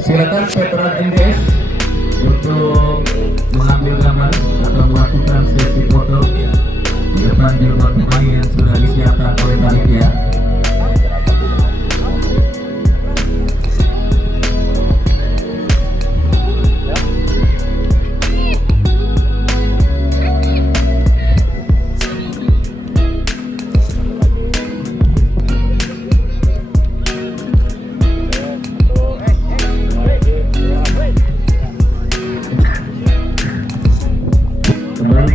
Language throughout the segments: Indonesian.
Silakan veteran NGS untuk mengambil gambar atau melakukan sesi foto di depan jurus pemain yang sudah disiapkan oleh panitia.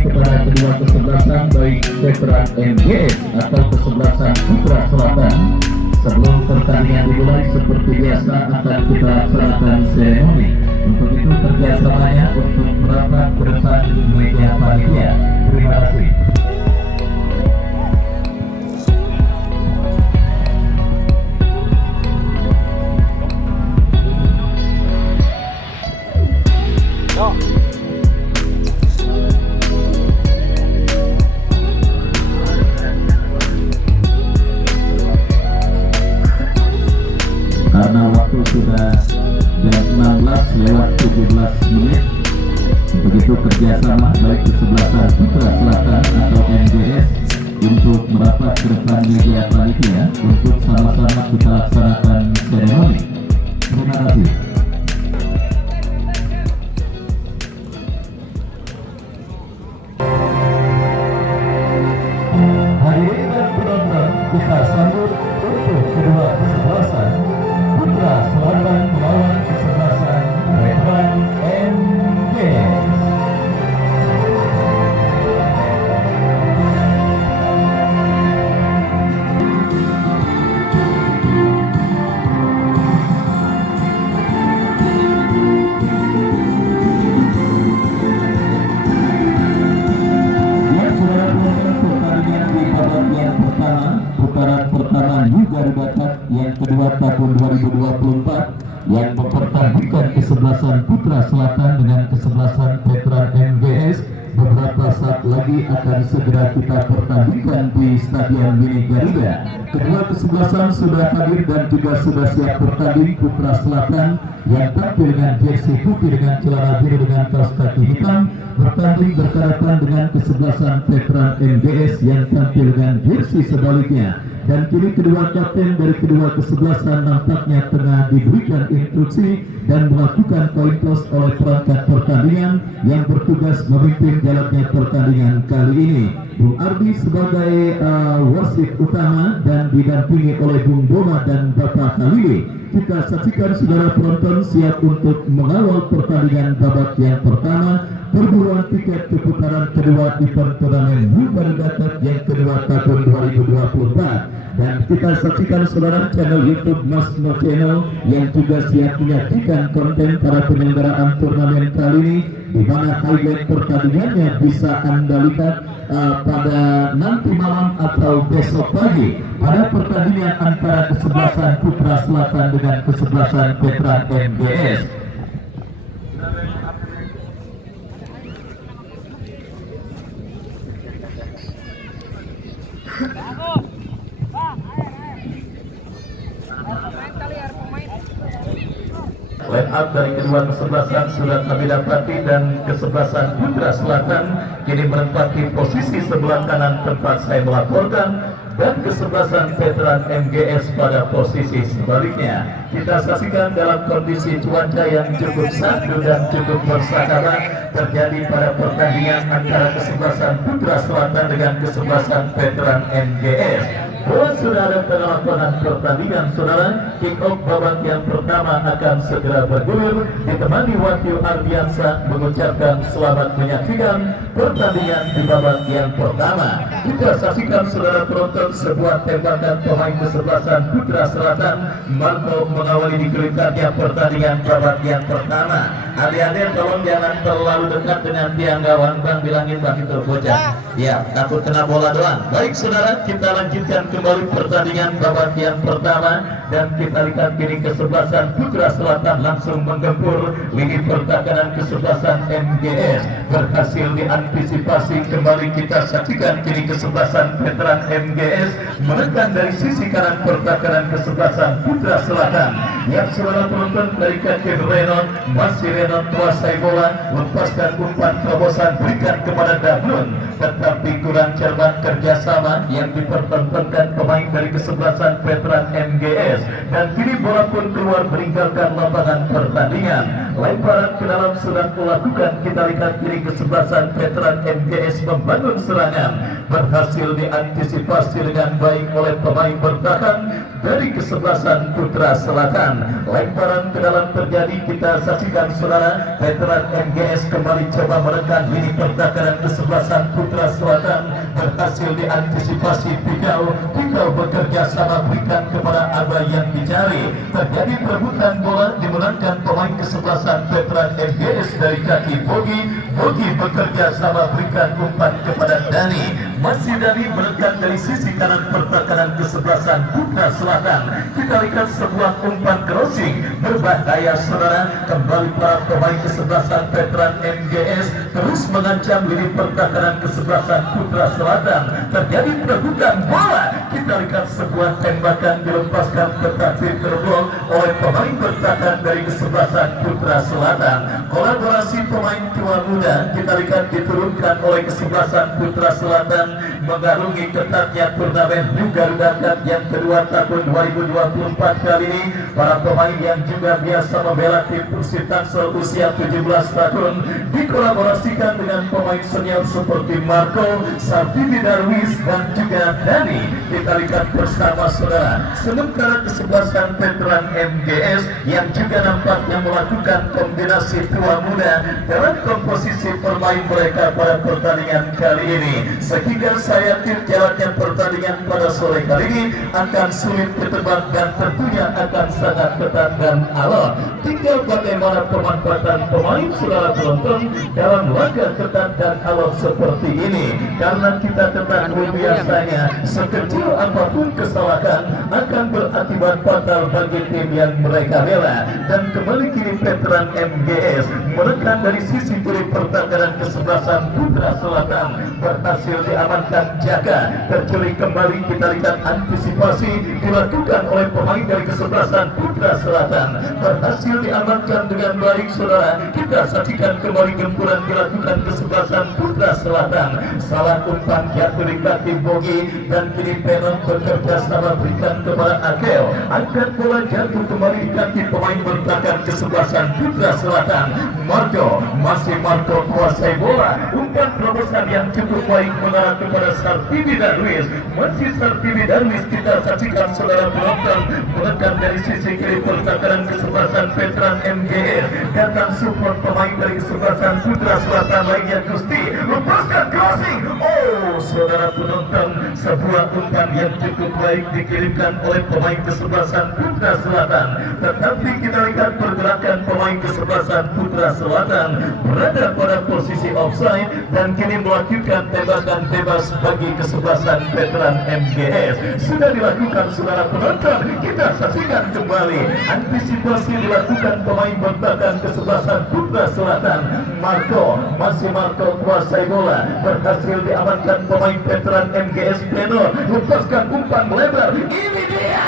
Kepada kedua kesebelasan baik veteran MGS atau kesebelasan Putra Selatan, sebelum pertandingan dimulai seperti biasa akan kita laksanakan seremoni. Untuk itu kerjasamanya untuk merapat ke depan meja panitia. Terima kasih. Karena waktu sudah jam 16:17, begitu kerjasama baik kesebelasan Putra Selatan atau MGS untuk merapat ke depan meja panitia untuk sama-sama kita laksanakan seremoni. Terima kasih. Hadirin dan penonton, kita sambut untuk kedua kesebelasan Putra Selatan melawan kesebelasan veteran MGS. Putaran pertama Liga Batak yang kedua tahun 2024 yang mempertandingkan kesebelasan Putra Selatan dengan kesebelasan veteran MGS beberapa saat lagi akan segera kita pertandingkan di Stadion Mini Garuda. Kedua kesebelasan sudah hadir dan juga sudah siap bertanding. Putra Selatan yang tampil dengan jersey putih dengan celana biru dengan kaos kaki hitam bertanding berhadapan dengan kesebelasan veteran MGS yang tampil dengan jersey sebaliknya. Dan kini kedua kapten dari kedua kesebelasan nampaknya tengah diberikan instruksi dan melakukan koin toss oleh perangkat pertandingan yang bertugas memimpin jalannya pertandingan kali ini. Bung Ardi sebagai wasit utama dan didampingi oleh Bung Boma dan Bapak Khalili. Kita saksikan saudara penonton siap untuk mengawal pertandingan babak yang pertama perburuan tiket ke putaran kedua event turnamen Liga Batak yang kedua tahun 2024. Dan kita saksikan saudara channel YouTube Mas No Channel yang juga siap menyajikan konten para penyelenggaraan turnamen kali ini, di mana highlight pertandingannya bisa Anda lihat pada nanti malam atau besok pagi pada pertandingan antara kesebelasan Putra Selatan dengan kesebelasan veteran MGS. Line up dari kedua kesebelasan sudah kami dapati dan kesebelasan Putra Selatan kini menempati posisi sebelah kanan tempat saya melaporkan dan kesebelasan veteran MGS pada posisi sebaliknya. Kita saksikan dalam kondisi cuaca yang cukup sandu dan cukup bersahabat terjadi pada pertandingan antara kesebelasan Putra Selatan dengan kesebelasan veteran MGS. Bola sudah ada penontonan pertandingan saudara. Kick off babak yang pertama akan segera bergulir, ditemani Wahyu Ardiansa mengucapkan selamat menyaksikan pertandingan di babak yang pertama. Kita saksikan saudara penonton sebuah tembakan pemain kesebelasan Putra Selatan. Marco mengawali dikeluarkannya pertandingan babak yang pertama. Adik-adik tolong jangan terlalu dekat dengan tiang gawang. Bang bilangin Bang itu bocah. Ya, takut kena bola doang. Baik saudara, kita lanjutkan kembali pertandingan babak yang pertama dan kita lihat kini kesebelasan Putra Selatan langsung menggempur lini pertahanan kesebelasan MGS berhasil diantisipasi. Kembali kita saksikan kini kesebelasan veteran MGS menekan dari sisi kanan pertahanan kesebelasan Putra Selatan. Yang saudara penonton dari kaki Renon, masih Renon kuasai bola, lepaskan umpan terobosan berikan kepada Dablon, tetapi kurang cermat kerjasama yang dipertontonkan pemain dari kesebelasan veteran MGS. Dan kini bola pun keluar meninggalkan lapangan pertandingan. Lemparan ke dalam sudah melakukan, kita lihat kini kesebelasan veteran MGS membangun serangan, berhasil diantisipasi dengan baik oleh pemain bertahan dari kesebelasan Putra Selatan. Lemparan ke dalam terjadi, kita saksikan saudara, veteran MGS kembali coba menekan lini pertahanan kesebelasan Putra Selatan, berhasil diantisipasi Pikau bekerja sama berikan kepada Aba yang dicari. Terjadi perebutan bola dimenangkan pemain kesebelasan veteran MGS dari kaki Bogi bekerja sama berikan umpan kepada Dani. Masih Dani menekan dari sisi kanan pertahanan kesebelasan Putra Selatan. Kita lihat sebuah umpan crossing berbahaya saudara. Kembali para pemain kesebelasan veteran MGS terus mengancam lini pertahanan kesebelasan Putra Selatan. Terjadi perebutan bola. Kita lihat sebuah tembakan dilepaskan tetapi terblok oleh pemain bertahan dari kesebelasan Putra Selatan. Kolaborasi pemain tua muda kita lihat diturunkan oleh kesebelasan Putra Selatan mengarungi ketatnya turnamen Garuda Cup yang kedua tahun 2024 kali ini. Para pemain yang juga biasa membela tim Persib Tangsel usia 17 tahun dikolaborasikan dengan pemain senior seperti Marco, Sartini Darwis dan juga Dani. Kita lihat bersama saudara sementara kesebelasan veteran MGS yang juga nampaknya melakukan kombinasi tua muda dalam komposisi permain mereka pada pertandingan kali ini, sehingga saya yakin jalannya pertandingan pada sore kali ini akan sulit ditebak dan tentunya akan sangat ketat dan alot. Tinggal bagaimana pemanfaatan pemain saudara penonton dalam laga ketat dan alot seperti ini, karena kita ketahui biasanya sekecil apapun kesalahan akan berakibat fatal bagi tim yang mereka bela. Dan kembali kini veteran MGS menekan dari sisi kiri pertahanan kesebelasan Putra Selatan, berhasil diamankan Jaga. Tercuri kembali, kita lihat antisipasi dilakukan oleh pemain dari kesebelasan Putra Selatan, berhasil diamankan dengan baik saudara. Kita saksikan kembali gempuran dilakukan kesebelasan Putra Selatan. Salah umpan jatuh di kaki Bogi dan kini Penon bekerja sama berikan kepada Akel. Angkat bola jatuh kembali di kaki pemain bertahan kesebelasan Putra Selatan. Marco kuasai bola. Umpan terobosan yang cukup baik mengarah kepada Sartini Darwis. Masih Sartini Darwis, kita saksikan saudara penonton menekan dari sisi kiri pertahanan kesebelasan veteran MGS. Datang support pemain dari kesebelasan Putra Selatan lainnya Gusti, lepaskan crossing. Oh saudara penonton, sebuah umpan yang cukup baik dikirimkan oleh pemain kesebelasan Putra Selatan, tetapi kita lihat pergerakan pemain kesebelasan Putra Selatan berada pada posisi offside dan kini melakukan tembakan bebas bagi kesebelasan veteran MGS. Sudah dilakukan saudara penonton, kita saksikan kembali antisipasi dilakukan pemain bertahan kesebelasan Putra Selatan. Marco kuasai bola, berhasil diamankan pemain veteran MGS Pleno, lepaskan umpan melebar. Ini dia.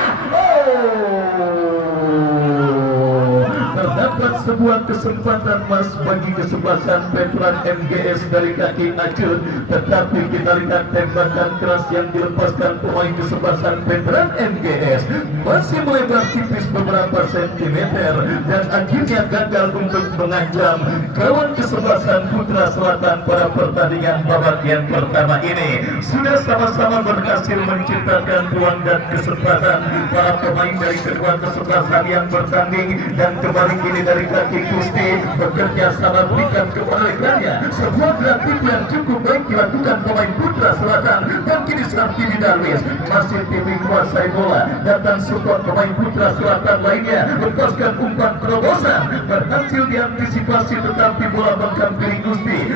Terdapat sebuah kesempatan emas bagi kesebelasan veteran MGS dari kaki Acun, tetapi kita lihat tembakan keras yang dilepaskan pemain kesebelasan veteran MGS masih melebar tipis beberapa sentimeter dan akhirnya gagal untuk mengancam kawan kesebelasan kesebelasan Putra Selatan pada pertandingan babak yang pertama ini sudah sama-sama berhasil menciptakan peluang dan kesempatan para pemain dari kedua kesebelasan yang bertanding, dan kembali kini dari kaki Gusti bekerja sama berikan kepada rekannya sebuah kreatif yang cukup baik dilakukan pemain Putra Selatan, dan kini Sartini Darwis masih tim kuasai bola, datang support pemain Putra Selatan lainnya lepaskan umpan terobosan berhasil diantisipasi, tetapi bola menghampiri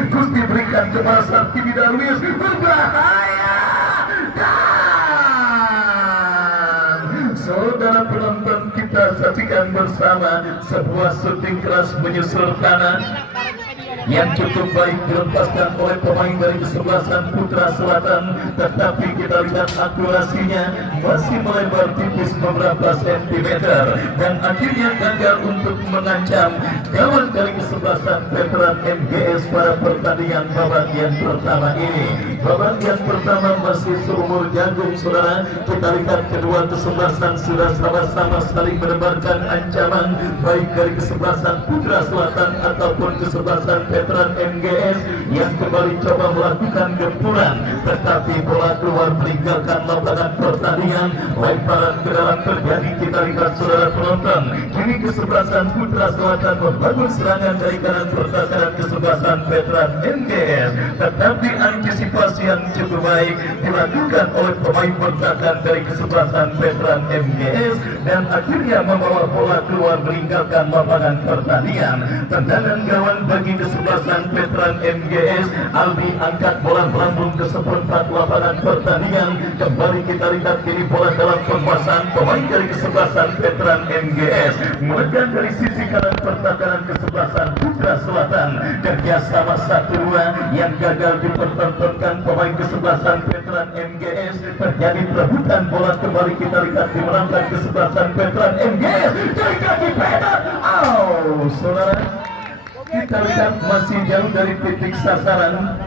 Gusti berikan kepada Sartini Darwis, berbahaya. Dan saudara penonton, kita saksikan bersama sebuah syuting keras menyusur tanah yang cukup baik dilepaskan oleh pemain dari kesebelasan Putra Selatan, tetapi kita lihat akurasinya masih melebar tipis beberapa sentimeter, dan akhirnya gagal untuk mengancam gawang dari kesebelasan veteran MGS pada pertandingan babak yang pertama ini. Babak yang pertama masih seumur jagung, saudara. Kita lihat kedua kesebelasan sudah sama-sama saling menebarkan ancaman, baik dari kesebelasan Putra Selatan ataupun kesebelasan veteran MGS yang kembali coba melakukan gempuran, tetapi bola keluar meninggalkan lapangan pertandingan. Lemparan ke dalam terjadi, kita lihat saudara penonton. Kini kesebelasan Putra Selatan membangun serangan dari kanan pertahanan kesebelasan veteran MGS, tetapi antisipasi yang cukup baik dilakukan oleh pemain pertahanan dari kesebelasan veteran MGS, dan akhirnya membawa bola keluar meninggalkan lapangan pertandingan. Tendangan gawang bagi kesebelasan veteran MGS. Albi angkat bola melambung ke seperempat lapangan pertandingan. Kembali kita lihat kini bola dalam penguasaan pemain dari kesebelasan veteran MGS, menekan dari sisi kanan pertahanan kesebelasan Putra Selatan. Kerjasama 1-2 yang gagal dipertontonkan pemain kesebelasan veteran MGS, terjadi perebutan bola. Kembali kita lihat di merangkak kesebelasan veteran MGS dari kaki Peter. Saudara, kita lihat masih jauh dari titik sasaran.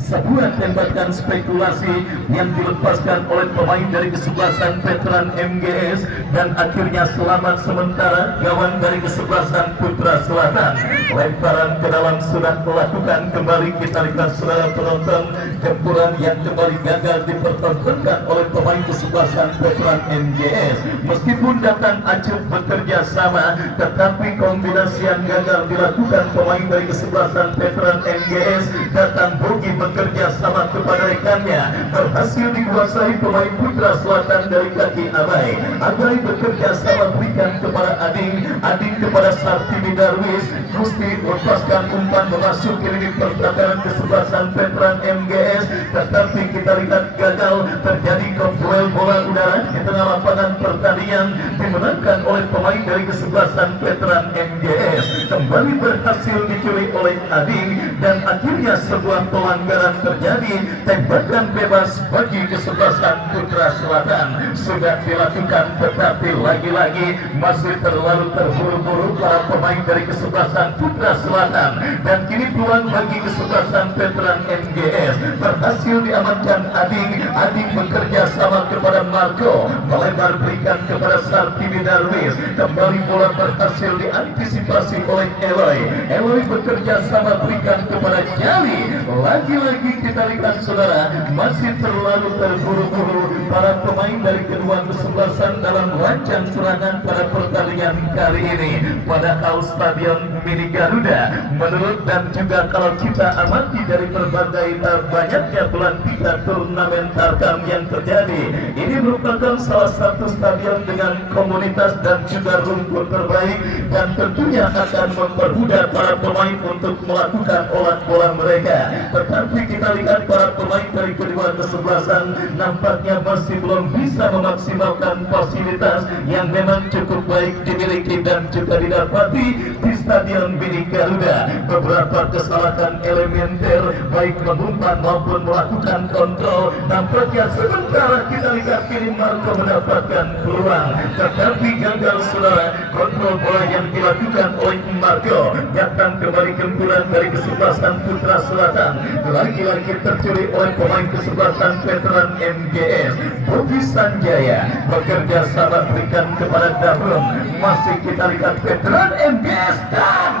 Sebuah tembakan spekulasi yang dilepaskan oleh pemain dari kesebelasan veteran MGS, dan akhirnya selamat sementara gawang dari kesebelasan Putra Selatan. Lemparan ke dalam sudah dilakukan. Kembali kita lihat saudara penonton, gempuran yang kembali gagal dipertontonkan oleh pemain kesebelasan veteran MGS. Meskipun datang acuh bekerja sama, tetapi kombinasi yang gagal dilakukan pemain dari kesebelasan veteran MGS, datang Bogi bekerja sama kepada rekannya, berhasil dikuasai pemain Putra Selatan dari kaki Abai. Abai bekerja sama berikan kepada Ading kepada Sartini Darwis. Gusti lepaskan umpan memasuki lini pertahanan kesebelasan veteran MGS, tetapi kita lihat gagal. Terjadi duel bola udara di tengah lapangan pertandingan, dimenangkan oleh pemain dari kesebelasan veteran MGS. Kembali berhasil dicuri oleh Ading, dan akhirnya sebuah pelanggaran terjadi. Tembakan bebas bagi kesebelasan Putra Selatan sudah dilakukan, tetapi lagi-lagi masih terlalu terburu-buru para pemain dari kesebelasan Putra Selatan, dan kini peluang bagi kesebelasan veteran MGS berhasil diamankan Ading bekerja sama kepada Marco, melebar berikan kepada Sartini Darwis. Kembali bola berhasil diantisipasi oleh Eloy bekerja sama berikan kepada Jali. Lagi-lagi kita lihat saudara, masih terlalu terburu-buru para pemain dari kedua kesebelasan dalam rancang serangan pada pertandingan kali ini. Padahal Stadion Mini Garuda, menurut dan juga kalau kita amati dari berbagai banyaknya pelantikan turnamen Tarkam yang terjadi, ini merupakan salah satu stadion dengan komunitas dan juga rumput terbaik, dan tentunya akan mempermudah para pemain untuk melakukan olah bola mereka. Tetapi kita lihat para pemain dari kedua kesebelasan nampaknya masih belum bisa memaksimalkan fasilitas yang memang cukup baik dimiliki dan juga didapati di Stadion Mini Garuda. Beberapa kesalahan elementer baik mengumpan maupun melakukan kontrol, nampaknya sementara kita lihat kini Marco mendapatkan peluang, tetapi gagal saudara. Kontrol bola yang dilakukan oleh Marco, datang kembali gempuran dari kesebelasan Putra Selatan, lagi-lagi tercuri oleh pemain kesebelasan veteran MGS. Bogi Sanjaya bekerja sama berikan kepada Dahrum. Masih kita lihat veteran MGS, dan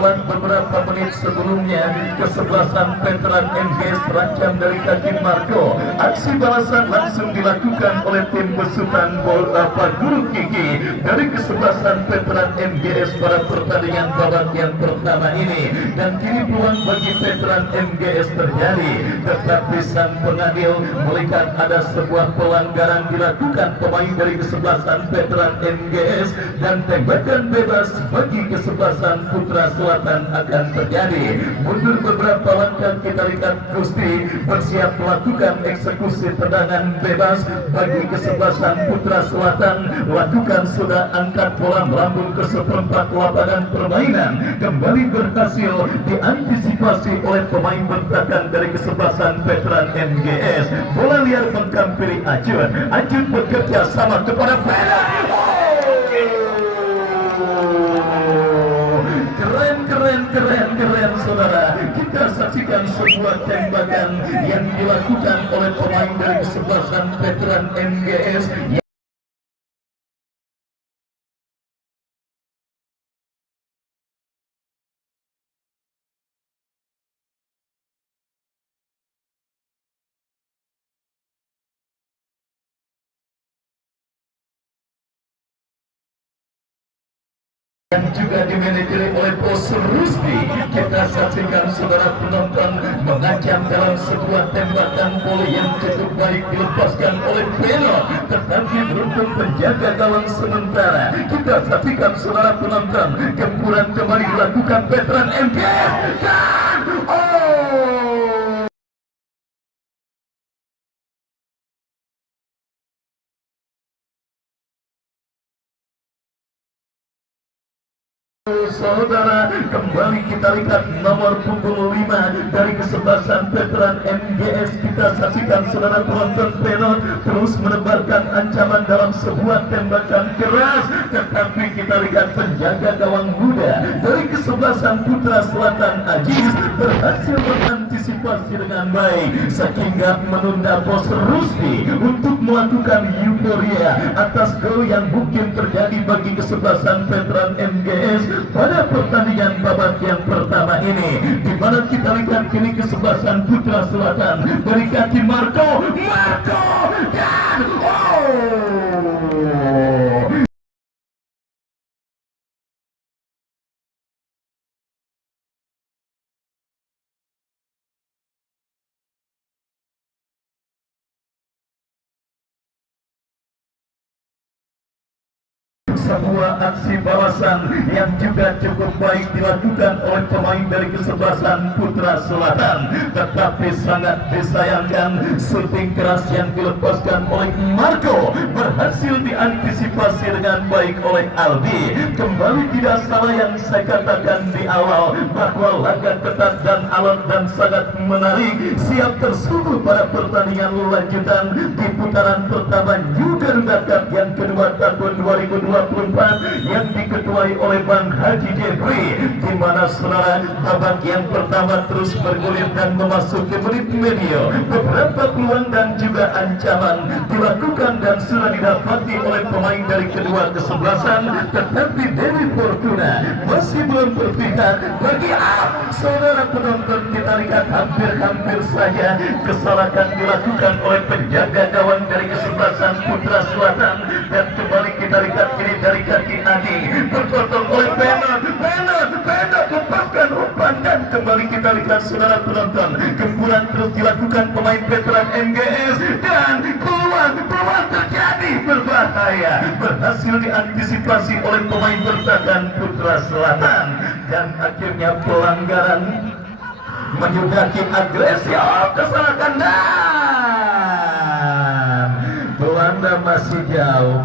selang beberapa menit sebelumnya kesebelasan veteran MGS terancam dari kaki Marco. Aksi balasan langsung dilakukan oleh tim besutan bola Guru Kiki dari kesebelasan veteran MGS pada pertandingan babak yang pertama ini, dan kini peluang bagi veteran MGS terjadi, tetapi sang pengadil melihat ada sebuah pelanggaran dilakukan pemain dari kesebelasan veteran MGS dan tembakan bebas bagi kesebelasan Putra Selatan akan terjadi. Mundur beberapa langkah, kita lihat Gusti bersiap melakukan eksekusi tendangan bebas bagi kesebelasan Putra Selatan. Lakukan sudah, angkat bola melambung ke seperempat lapangan permainan, kembali berhasil diantisipasi oleh pemain bentakan dari kesebelasan veteran MGS. Bola liar menghampiri Ajun. Ajun bekerja sama kepada Vela. Keren saudara. Kita saksikan sebuah tembakan yang dilakukan oleh pemain dari kesebelasan veteran MGS yang juga dimanajeri oleh Bos Rusdi. Kita saksikan saudara penonton mengancam dalam sebuah tembakan bola yang cukup baik dilepaskan oleh Beno, tetapi beruntung penjaga gawang sementara. Kita saksikan saudara penonton, gempuran kembali dilakukan veteran MGS dan saudara, kembali kita lihat nomor punggung 5 dari kesebelasan veteran MGS. Kita saksikan saudara penonton, Penot terus menebarkan ancaman dalam sebuah tembakan keras, tetapi kita lihat penjaga gawang muda dari kesebelasan Putra Selatan Aziz berhasil mengantisipasi dengan baik sehingga menunda Bos Rusdi untuk melakukan euforia atas gol yang mungkin terjadi bagi kesebelasan veteran MGS pada pertandingan babak yang pertama ini, di mana kita lihat kini kesebelasan Putra Selatan dari kaki Marco dan sebuah aksi balasan yang juga cukup baik dilakukan oleh pemain dari kesebelasan Putra Selatan, tetapi sangat disayangkan shooting keras yang dilepaskan oleh Marco berhasil diantisipasi dengan baik oleh Aldi. Kembali tidak salah yang saya katakan di awal bahwa laga ketat dan alot dan sangat menarik siap tersungguh pada pertandingan lanjutan di putaran pertama New Garuda Cup yang kedua tahun 2024 yang diketuai oleh Bang Haji Jeffrey, di mana saudara babak yang pertama terus bergulir dan memasuki menit medio. Beberapa peluang dan juga ancaman dilakukan dan sudah didapati oleh pemain dari kedua kesebelasan, tetapi Dewi Fortuna masih belum berpihak. Bagi saudara penonton, kita lihat hampir saja kesalahan dilakukan oleh penjaga gawang dari kesebelasan Putra Selatan, dan kembali kita lihat ini dari kaki Adi berpotong oleh Penot lepaskan umpan, dan kembali kita lihat saudara penonton, gempuran terus dilakukan pemain veteran MGS dan peluang terjadi berbahaya berhasil diantisipasi oleh pemain bertahan Putra Selatan, dan akhirnya pelanggaran menyudahi agresi kesalahan Belanda masih jauh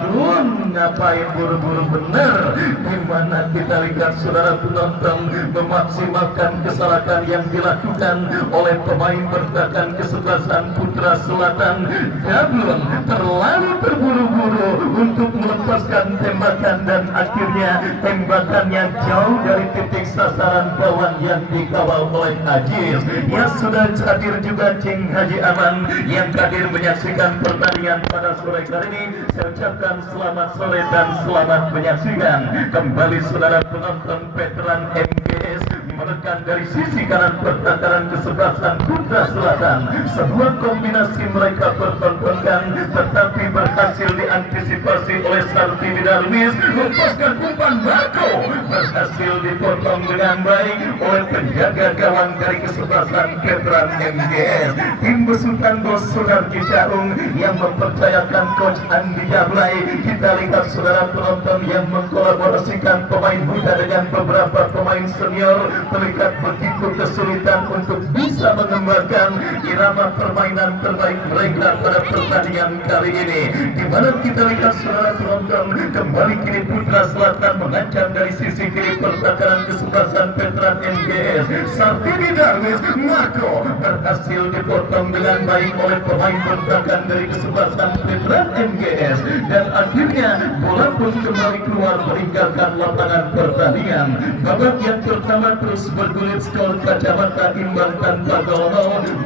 belum ngapain buru-buru bener, dimana kita lihat saudara penonton memaksimalkan kesalahan yang dilakukan oleh pemain bertahan kesebelasan Putra Selatan. Jablon terlalu terburu-buru untuk melepaskan tembakan, dan akhirnya tembakannya jauh dari titik sasaran kawan yang dikawal oleh Aziz. Ya, sudah hadir juga Cing Haji Aman yang hadir menyaksikan menyaksikan pertandingan pada sore kali ini. Saya ucapkan selamat sore dan selamat menyaksikan. Kembali saudara penonton veteran MGS menekan dari sisi kanan pertahanan kesebelasan Putra Selatan. Sebuah kombinasi mereka pertontonkan, tetapi berhasil diantisipasi oleh Sartini Darwis. Lepaskan umpan Marco, berhasil dipotong dengan baik oleh penjaga gawang dari kesebelasan veteran MGS. Tim besutan Bos Sunarji Caung yang mempercayakan Coach Andi Jablay. Kita lihat saudara penonton yang mengkolaborasikan pemain muda dengan beberapa pemain senior, terlihat begitu kesulitan untuk bisa mengembangkan irama permainan terbaik mereka pada pertandingan kali ini. Di mana kita lihat saudara penonton, kembali kini Putra Selatan mengancam dari sisi kiri pertahanan kesebelasan veteran MGS. Sartini Darwis, Marco berhasil dipotong dengan baik oleh pemain bertahan dari kesebelasan veteran MGS, dan akhirnya bola pun kembali keluar meninggalkan lapangan pertandingan. Babak yang pertama terus bergulir, skor kacamata imbang tanpa gol.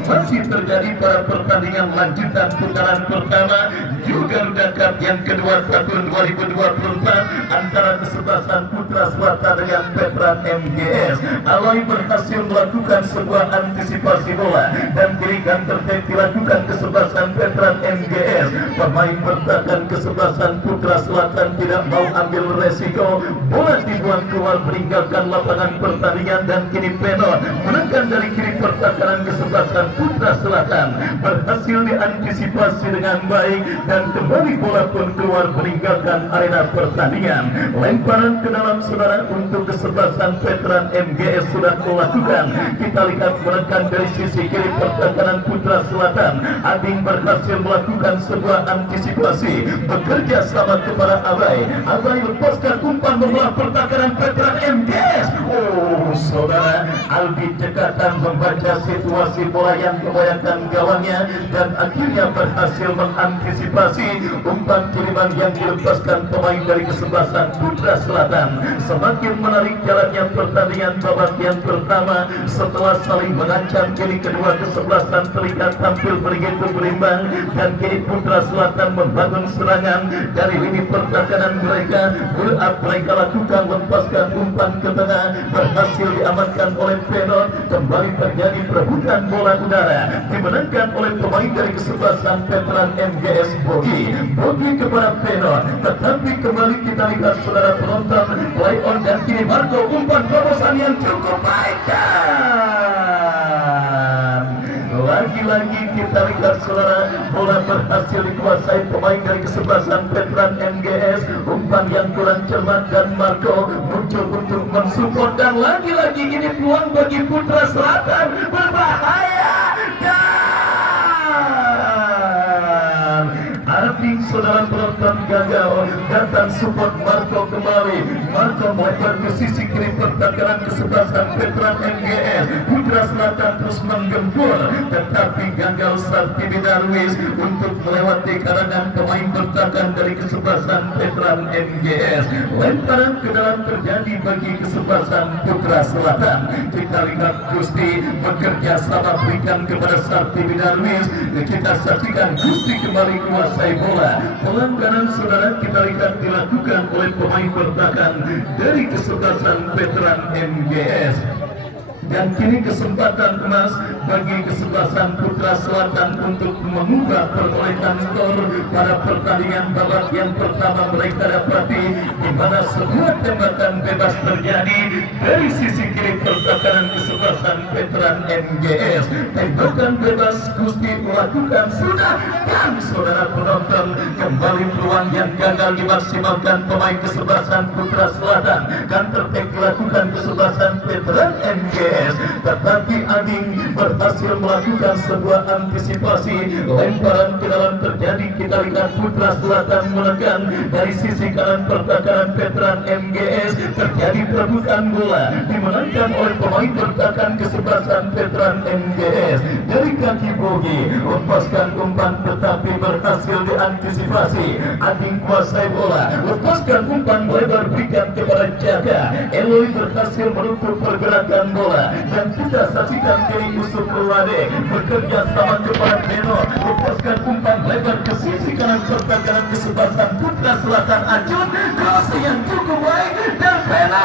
Masih terjadi pada pertandingan lanjutan putaran pertama juga Garuda Cup yang kedua tahun 2024 antara kesebelasan Putra Selatan dengan veteran MGS. Alay berhasil melakukan sebuah antisipasi bola dan kiri counter attack dilakukan kesebelasan veteran MGS. Pemain bertahan kesebelasan Putra Selatan tidak mau ambil resiko, bola dibuang keluar meninggalkan lapangan pertandingan, dan kini Penor menekan dari kiri pertahanan kesebelasan Putra Selatan, berhasil diantisipasi dengan baik dan kembali bola pun keluar meninggalkan arena pertandingan. Lemparan ke dalam saudara untuk kesebelasan veteran MGS sudah melakukan. Kita lihat menekan dari sisi kiri pertahanan Putra Selatan. Ading berhasil melakukan sebuah antisipasi, bekerja sama kepada Abai. Abai lepaskan umpan membelah pertahanan veteran MGS. Oh saudara, Aldi cekatan membaca situasi bola yang membayangkan gawangnya dan akhirnya berhasil mengantisipasi umpan kiriman yang dilepaskan pemain dari kesebelasan Putra Selatan. Semakin menarik jalannya pertandingan babak yang pertama setelah saling mengancam. Kini kedua kesebelasan terlihat tampil begitu berimbang, dan kini Putra Selatan membangun serangan dari lini pertahanan mereka. Build-up mereka lakukan, lepaskan umpan ke tengah, berhasil diamankan oleh Penor. Kembali terjadi perebutan bola udara, dimenangkan oleh pemain dari kesebelasan veteran MGS Bogi kepada Penor. Tetapi kembali kita lihat saudara penonton, play on dan kini Marco, umpan terobosan yang cukup baik. Lagi-lagi kita lihat saudara, bola berhasil dikuasai pemain dari kesebelasan veteran MGS. Umpan yang kurang cermat dan Marco muncul untuk mensupport, dan lagi-lagi ini peluang bagi Putra Selatan, berbahaya. Arti saudara penonton gagal, datang support Marco kembali. Marco melebar ke sisi kiri pertahanan kesebelasan veteran MGS. Putra Selatan terus menggempur, tetapi gagal Sartini Darwis untuk melewati karangan pemain bertahan dari kesebelasan veteran MGS. Lemparan ke dalam terjadi bagi kesebelasan Putra Selatan. Kita lihat Gusti bekerja sama berikan kepada Sartini Darwis. Kita saksikan Gusti kembali kuasai bola. Pelanggaran saudara kita lihat dilakukan oleh pemain bertahan dari kesebelasan veteran MGS. Dan kini kesempatan emas bagi kesebelasan Putra Selatan untuk mengubah perolehan skor pada pertandingan babak yang pertama mereka dapati, di mana sebuah tembakan bebas terjadi dari sisi kiri pertahanan kesebelasan veteran MGS. Tembakan bebas Gusti melakukan sudah, dan saudara penonton, kembali peluang yang gagal dimaksimalkan pemain kesebelasan Putra Selatan. Counter attack dilakukan kesebelasan veteran MGS. Tetapi Ading berhasil melakukan sebuah antisipasi. Lemparan ke dalam terjadi. Kita lihat Putra Selatan menekan dari sisi kanan pertahanan veteran MGS. Terjadi perebutan bola, dimenangkan oleh pemain bertahan kesebelasan veteran MGS. Dari kaki Bogi lepaskan umpan, tetapi berhasil diantisipasi. Ading kuasai bola, lepaskan umpan lebar berikan kepada Jaga. Eloy berhasil menutup pergerakan bola. dan kita saksikan kiri Usuk Lade bekerja sama kepada Beno lepaskan umpan lebar ke sisi kanan pertahanan kesebelasan Putra Selatan Acun cross yang cukup baik dan Bena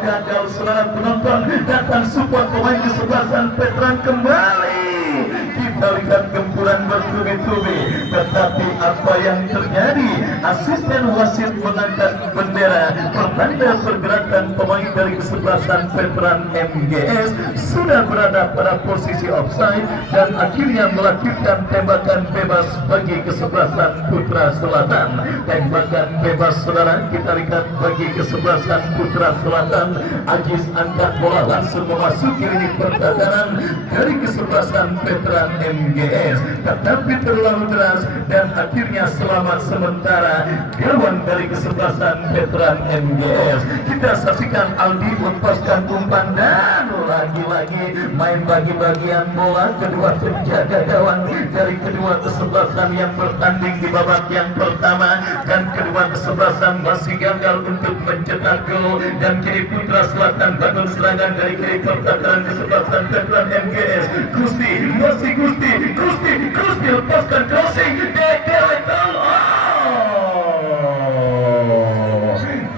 gagal. Saudara penonton datang support pemain kesebelasan Veteran kembali. Kita lihat gempuran bertubi-tubi, tetapi apa yang terjadi? Asisten wasit mengangkat bendera pertanda pergerakan pemain dari kesebelasan Veteran MGS sudah berada pada posisi offside dan akhirnya melakukan tembakan bebas bagi kesebelasan Putra Selatan. Tembakan bebas, saudara, kita lihat bagi kesebelasan Putra Selatan. Ajis angkat bola langsung memasuki lini pertahanan dari kesebelasan Veteran MGS, tetapi terlalu deras dan akhirnya selamat sementara gawang dari kesebelasan Veteran MGS. Kita saksikan Aldi lepaskan umpan dan lagi-lagi main bagi-bagian bola kedua penjaga gawang dari kedua kesebelasan yang bertanding di babak yang pertama, dan kedua kesebelasan masih gagal untuk mencetak gol. Dan kini Putra Selatan bangun serangan dari kiri pertahanan kesebelasan Veteran MGS. Gusti lepaskan crossing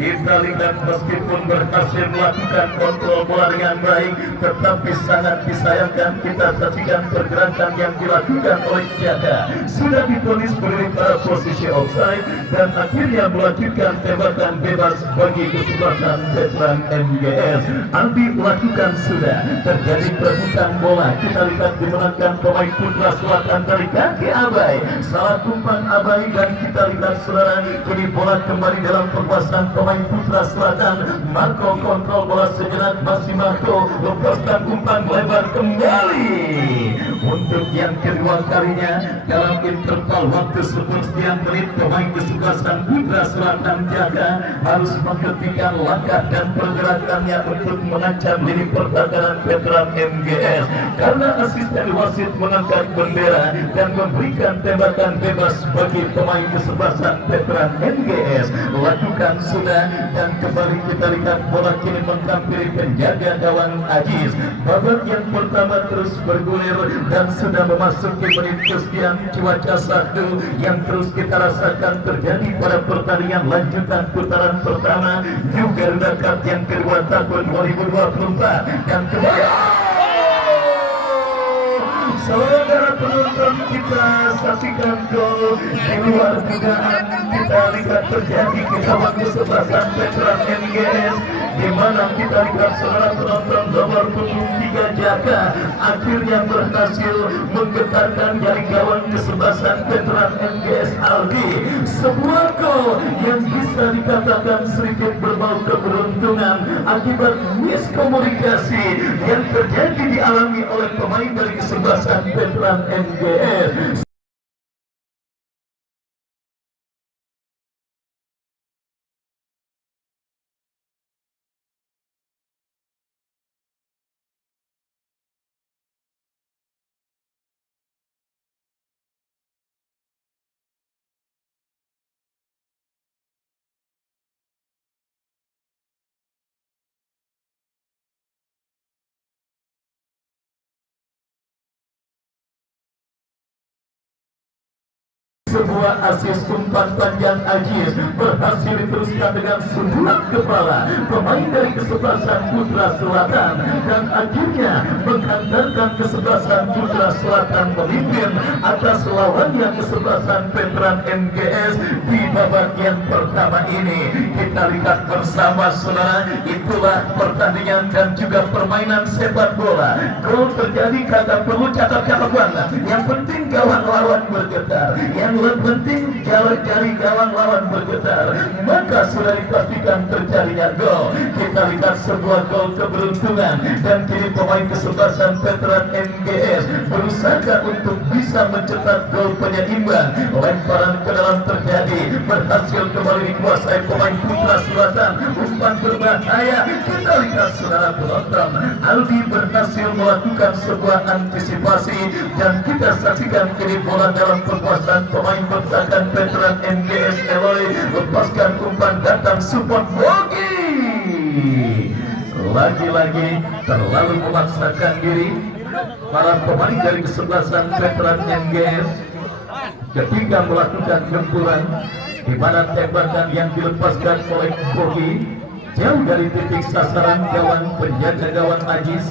kita lihat meskipun berhasil melakukan kontrol bola dengan baik, tetapi sangat disayangkan kita saksikan pergerakan yang dilakukan oleh Jaga sudah diponis berdiri pada posisi offside dan akhirnya melakukan tembakan bebas bagi kesebelasan Veteran MGS. Albi lakukan sudah terjadi perebutan bola. Kita lihat dimenangkan pemain Putra Selatan dari kaki Abai, salah umpan Abai, dan kita lihat saudara kini bola kembali dalam penguasaan pemain Putra Selatan. Marco kontrol bola sejenak, masih Marco lepaskan umpan lebar kembali untuk yang kedua kalinya dalam interval waktu 10 sekian menit. Pemain kesebelasan Putra Selatan Jaga harus menghentikan langkah dan pergerakannya untuk mengancam lini pertahanan Veteran MGS karena asisten wasit mengangkat bendera dan memberikan tembakan bebas bagi pemain kesebelasan Veteran MGS. Lakukan sudah dan kembali kita lihat bola kini menghampiri penjaga gawang Ajis. Babak yang pertama terus bergulir dan sudah memasuki menit kesekian. Cuaca satu yang terus kita rasakan terjadi pada pertandingan lanjutan putaran pertama New Garuda Cup yang kedua tahun 2024 dan kembali saudara penonton kita saksikan gol di luar dugaan. Kita lihat terjadi di gawang kesebelasan Veteran MGS, di mana kita lihat saudara penonton nomor punggung 3 Jaga akhirnya berhasil menggetarkan dari gawang kesebelasan Veteran MGS Aldi. Sebuah gol yang bisa dikatakan sedikit berbau keberuntungan akibat miskomunikasi yang terjadi dialami oleh pemain dari kesebelasan Veteran MGS. Sebuah asis umpan panjang Ajis berhasil diteruskan dengan sundulan kepala pemain dari kesebelasan Putra Selatan dan akhirnya menghantarkan kesebelasan Putra Selatan memimpin atas lawannya kesebelasan Veteran MGS di babak yang pertama ini. Kita lihat bersama saudara, itulah pertandingan dan juga permainan sepak bola. Gol terjadi kata perlu catat-catat banget. Yang penting gawang lawan bergetar. Yang penting jari gawang lawan bergetar, maka sudah dipastikan terjadinya gol. Kita lihat sebuah gol keberuntungan dan kini pemain kesebelasan Veteran MGS berusaha untuk bisa mencetak gol penyeimbang. Lemparan ke dalam terjadi, berhasil kembali dikuasai pemain Putra Selatan. Umpan berbahaya. Kita lihat saudara penonton, Aldi berhasil melakukan sebuah antisipasi dan kita saksikan kini bola dalam penguasaan pemain bertahan Veteran MGS. Eloy lepaskan umpan, datang support Bogi. lagi-lagi terlalu memaksakan diri para pemain dari kesebelasan veteran MGS ketika melakukan gempuran, di mana tembakan yang dilepaskan oleh Bogi jauh dari titik sasaran gawang penjaga gawang Ajis,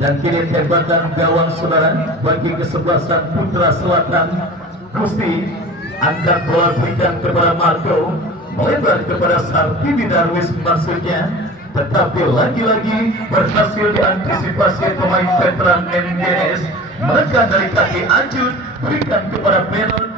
dan kini tembakan gawang saudara bagi kesebelasan Putra Selatan. Gusti angkat bola berikan kepada Marco, melebar kepada Sartini Darwis maksudnya, tetapi lagi-lagi berhasil diantisipasi pemain veteran MGS. Menekan dari kaki Ajun, berikan kepada Benon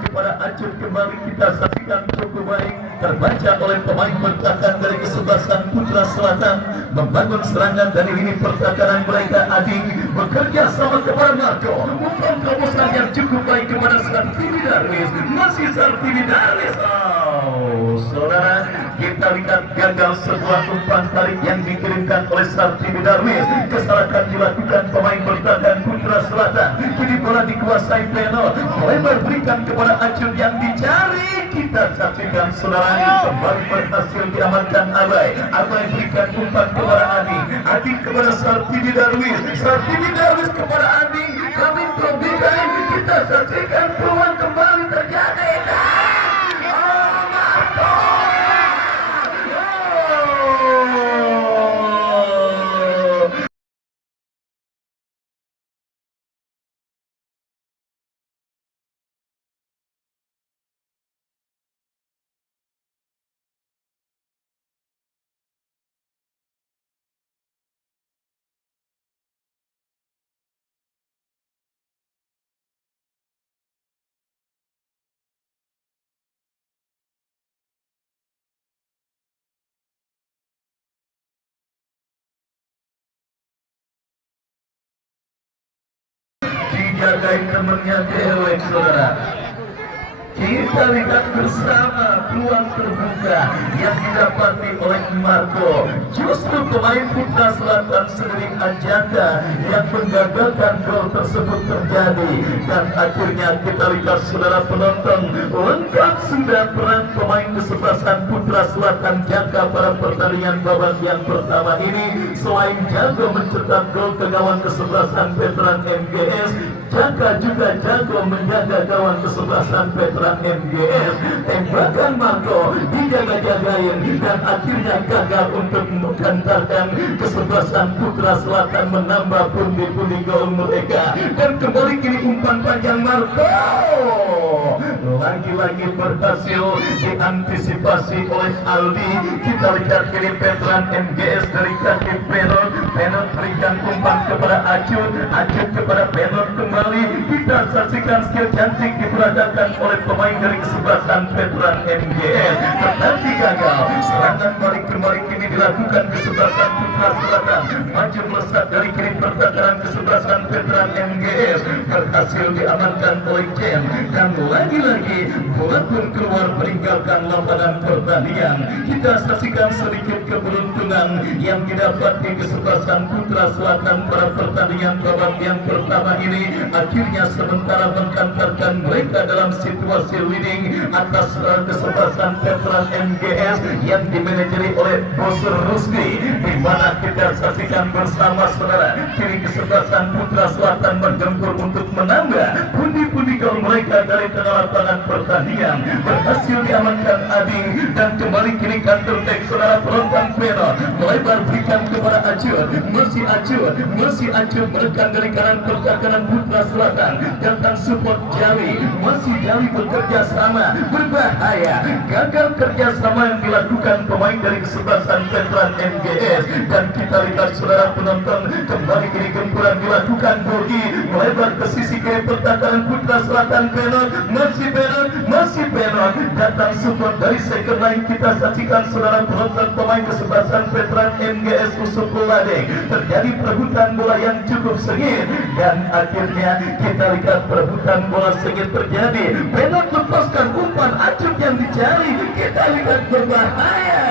kepada Ajun, kembali kita saksikan cukup baik, terbaca oleh pemain bertahan dari kesebelasan Putra Selatan, membangun serangan dari lini pertahanan mereka. Ading bekerja sama kepada Marco, umpan terobosan yang cukup baik kepada Sartini Darwis, masih Sartini Darwis. Saudara, kita lihat gagal sebuah umpan tarik yang dikirimkan oleh Sartini Darwis. Kesalahan dilakukan pemain bertahan Putra Selatan. Kini bola dikuasai Beno, melebar berikan kepada Acun yang dicari. Kita saksikan saudara, kembali berhasil diamankan Abai. Abai berikan umpan kepada Adi, Adi kepada Sartini Darwis, Sartini Darwis kepada Adi. Kami berbeda, kita saksikan peluang kembali terjadi. Dijagain temennya dewek, saudara. Kita lihat bersama peluang terbuka yang didapati oleh Marco. Justru pemain Putra Selatan sendiri Anjanda yang menggagalkan gol tersebut terjadi. Dan akhirnya kita lihat saudara penonton, lengkap sudah peran pemain kesebelasan Putra Selatan jaga pada pertandingan babak yang pertama ini. Selain jago mencetak gol ke gawang kesebelasan veteran MGS, jaga juga jago menjaga gawang kesebelasan veteran MGS. Tembakan Marco dijaga-jagain dan akhirnya gagal untuk menghantarkan kesebelasan Putra Selatan menambah pundi-pundi gol mereka. Dan kembali kini umpan panjang Marco lagi-lagi berhasil diantisipasi oleh Aldi. Kita lihat kini veteran MGS dari kaki Benon. Benon berikan umpan kepada Acun, Acun kepada Benon kembali. Kita saksikan skill cantik diperagakan oleh pemain dari kesebelasan veteran MGS. Tetapi gagal. Serangan balik kembali kini dilakukan kesebelasan Putra Selatan. Maju melesat dari kiri pertahanan kesebelasan veteran MGS. Berhasil diamankan oleh Jen. Dan lagi-lagi bola pun keluar meninggalkan lapangan pertandingan. Kita saksikan sedikit keberuntungan yang didapat di kesebelasan Putra Selatan pada pertandingan babak yang pertama ini. Akhirnya sementara menghantarkan mereka dalam situasi leading atas kesebelasan veteran MGS yang dimanajeri oleh Bosur Rusdi, di mana kita saksikan bersama saudara kiri kesebelasan Putra Selatan bergempur untuk menambah pundi-pundi gol mereka dari tengah lapangan pertandingan. Berhasil diamankan Ading dan kembali kini kantor back saudara penonton Beno, melebar berikan kepada Acun, masih Acun menekan dari kanan pertahanan Putra Selatan. Datang support Jawi, masih Jawi bekerja sama, berbahaya. Gagal kerjasama yang dilakukan pemain dari kesebelasan veteran MGS. Dan kita lihat saudara penonton, kembali kini gempuran dilakukan Bogi, melebar ke sisi kiri pertahanan Putra Selatan. Benon, masih Benon. Datang support dari second line. Kita saksikan saudara penonton pemain kesebelasan veteran MGS Usukulade. Terjadi perebutan bola yang cukup sengit dan akhirnya kita lihat perebutan bola sengit terjadi. Benon lepaskan umpan Acun yang dicari. Kita lihat berbahaya.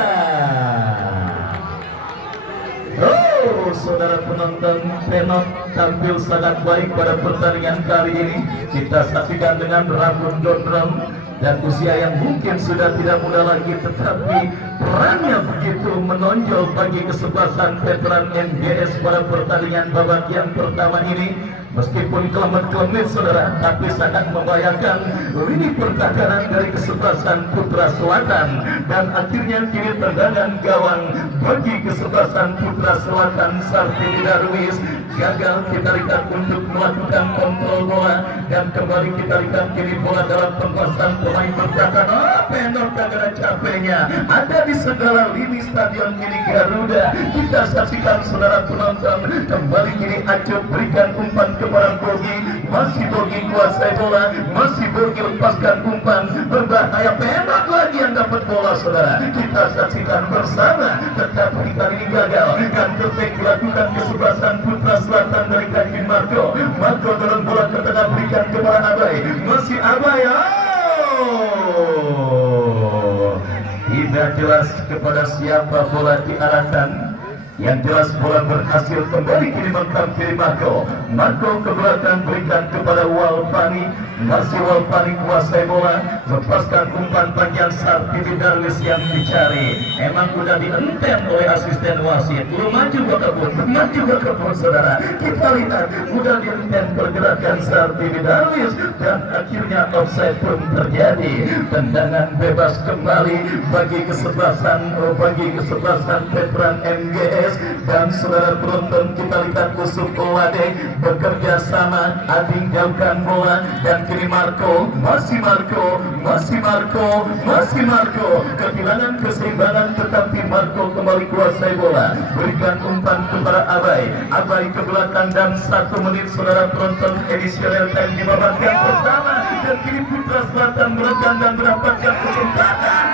saudara penonton, Penot tampil sangat baik pada pertandingan kali ini. Kita saksikan dengan rambut gondrong dan usia yang mungkin sudah tidak muda lagi, tetapi perannya begitu menonjol bagi kesebelasan veteran MGS pada pertandingan babak yang pertama ini. Meskipun kelemet-kelemet saudara, tapi sangat membahayakan lini pertahanan dari kesebelasan Putra Selatan. Dan akhirnya kini tendangan gawang bagi kesebelasan Putra Selatan, Sartini Darwis gagal kita lihat untuk melakukan kontrol bola, dan kembali kita lihat kini bola dalam penguasaan pemain pertahanan. Penor karena capeknya ada di segala lini stadion milik Garuda. Kita saksikan saudara penonton, kembali kini Acup berikan umpan kepada Bogi, masih Bogi kuasai bola, masih Bogi lepaskan umpan, berbahaya. Penor lagi yang dapat bola saudara. Kita saksikan bersama, tetapi kali ini gagal, dan tertek dilakukan kesebelasan Putra Selatan dari kaki Marco. Marco dorong bola ke tengah, berikan kepada Abai, masih Abai. Tidak jelas kepada siapa bola diarahkan. Yang jelas bola berhasil kembali kini menghampiri Marco. Marco ke belakang, berikan kepada Walpani, masih Walpani kuasai bola, lepaskan umpan panjang. Sartini Darwis yang dicari, emang sudah dienten oleh asisten wasit. Lu maju bakal saudara. Kita lihat sudah dienten pergerakan Sartini Darwis, dan akhirnya offside pun terjadi. Tendangan bebas kembali bagi kesebelasan veteran MGS. Dan saudara penonton, kita lihat Usuk Owade bekerja sama, Ading jauhkan bola, dan kini Marco, masih Marco, kehilangan keseimbangan, tetapi Marco kembali kuasai bola, berikan umpan kepada Abai ke belakang, dan 1 menit saudara penonton edisi real time di babak yang pertama, dan kini Putra Selatan menekan dan mendapatkan kesempatan.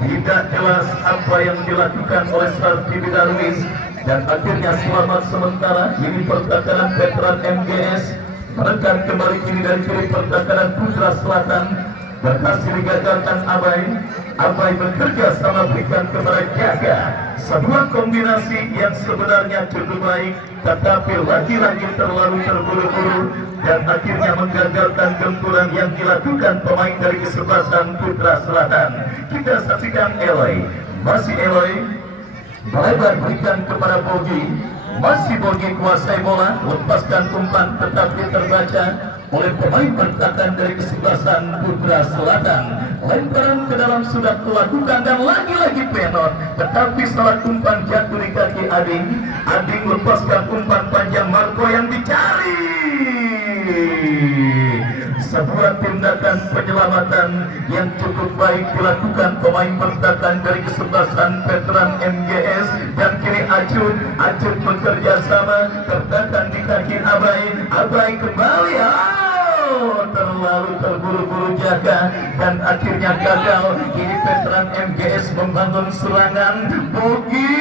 Tidak jelas apa yang dilakukan oleh Sartini Darwis, dan akhirnya selamat sementara. Ini pertahanan veteran MGS menekan kembali kini dari kiri pertahanan Putra Selatan, berhasil digagalkan Abai bekerja sama, berikan kepada Jaga. Sebuah kombinasi yang sebenarnya cukup baik, tetapi lagi-lagi terlalu terburu-buru, dan akhirnya menggagalkan gempuran yang dilakukan pemain dari kesebelasan Putra Selatan. Kita saksikan Eloy, masih Eloy melebar, berikan kepada Bogi, masih Bogi kuasai bola, lepaskan umpan, tetapi terbaca oleh pemain bertahan dari kesebelasan Putra Selatan. Lemparan ke dalam sudah dilakukan, dan lagi-lagi Penot, tetapi salah umpan jatuh di kaki Ading lepaskan umpan panjang. Marco yang dicari. Sebuah tindakan penyelamatan yang cukup baik dilakukan pemain bertahan dari kesebelasan veteran MGS, dan kini Acut bekerja sama, tertahan di kaki Abai kembali. Terlalu terburu-buru Jaga, dan akhirnya gagal. Kini veteran MGS membangun serangan. Bogi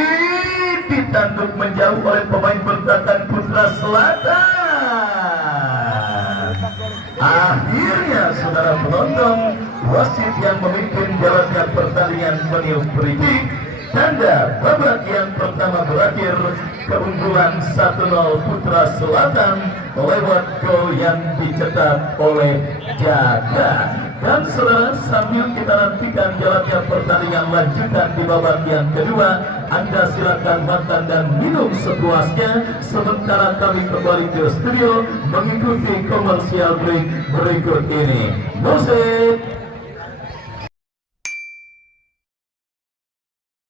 ditanduk menjauh oleh pemain bertahan Putra Selatan. Akhirnya saudara penonton, wasit yang memimpin jalannya pertandingan meniup beritik tanda babak yang pertama berakhir, keunggulan 1-0 Putra Selatan lewat gol yang dicetak oleh Jaga. Dan saudara, sambil kita nantikan jalannya pertandingan lanjutan di babak yang kedua, Anda silakan makan dan minum sepuasnya, sementara kami kembali ke studio mengikuti komersial break berikut ini. Musik